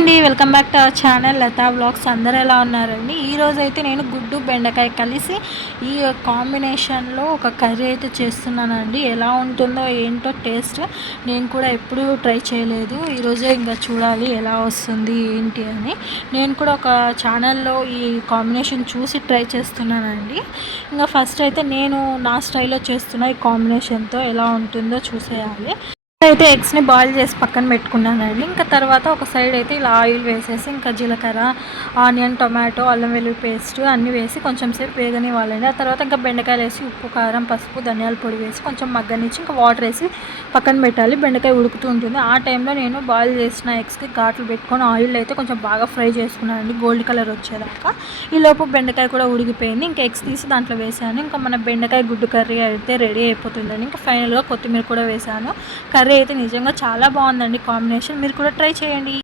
అండి welcome back to our channel Latha blogs. అందరూ ఎలా ఉన్నారండి? ఈరోజు అయితే నేను గుడ్డు బెండకాయ కలిసి ఈ కాంబినేషన్లో ఒక కర్రీ అయితే చేస్తున్నానండి. ఎలా ఉంటుందో ఏంటో టేస్ట్ నేను కూడా ఎప్పుడూ ట్రై చేయలేదు. ఈరోజే ఇంకా చూడాలి ఎలా వస్తుంది ఏంటి అని. నేను కూడా ఒక ఛానల్లో ఈ కాంబినేషన్ చూసి ట్రై చేస్తున్నానండి. ఇంకా ఫస్ట్ అయితే నేను నా స్టైల్లో చేస్తున్న ఈ కాంబినేషన్తో ఎలా ఉంటుందో చూసేయాలి. అయితే ఎగ్స్ని బాయిల్ చేసి పక్కన పెట్టుకున్నానండి. ఇంకా తర్వాత ఒక సైడ్ అయితే ఇలా ఆయిల్ వేసేసి ఇంకా జీలకర్ర ఆనియన్ టొమాటో అల్లం వెల్లుల్లి పేస్ట్ అన్నీ వేసి కొంచెం సేపు వేగనివ్వాలండి. ఆ తర్వాత ఇంకా బెండకాయలు వేసి ఉప్పు కారం పసుపు ధనియాల పొడి వేసి కొంచెం మగ్గనిచ్చి ఇంకా వాటర్ వేసి పక్కన పెట్టాలి. బెండకాయ ఉడుకుతూ ఉంటుంది. ఆ టైంలో నేను బాయిల్ చేసిన ఎగ్స్కి ఘాట్లు పెట్టుకొని ఆయిల్ అయితే కొంచెం బాగా ఫ్రై చేసుకున్నానండి. గోల్డ్ కలర్ వచ్చేదాకా. ఈ లోపు బెండకాయ కూడా ఉడికిపోయింది. ఇంకా ఎగ్స్ తీసి దాంట్లో వేసాను. ఇంకా మన బెండకాయ గుడ్డు కర్రీ అయితే రెడీ అయిపోతుందండి. ఇంకా ఫైనల్గా కొత్తిమీర కూడా వేసాను. కర్రీ కర్రీ అయితే నిజంగా చాలా బాగుందండి కాంబినేషన్. మీరు కూడా ట్రై చేయండి.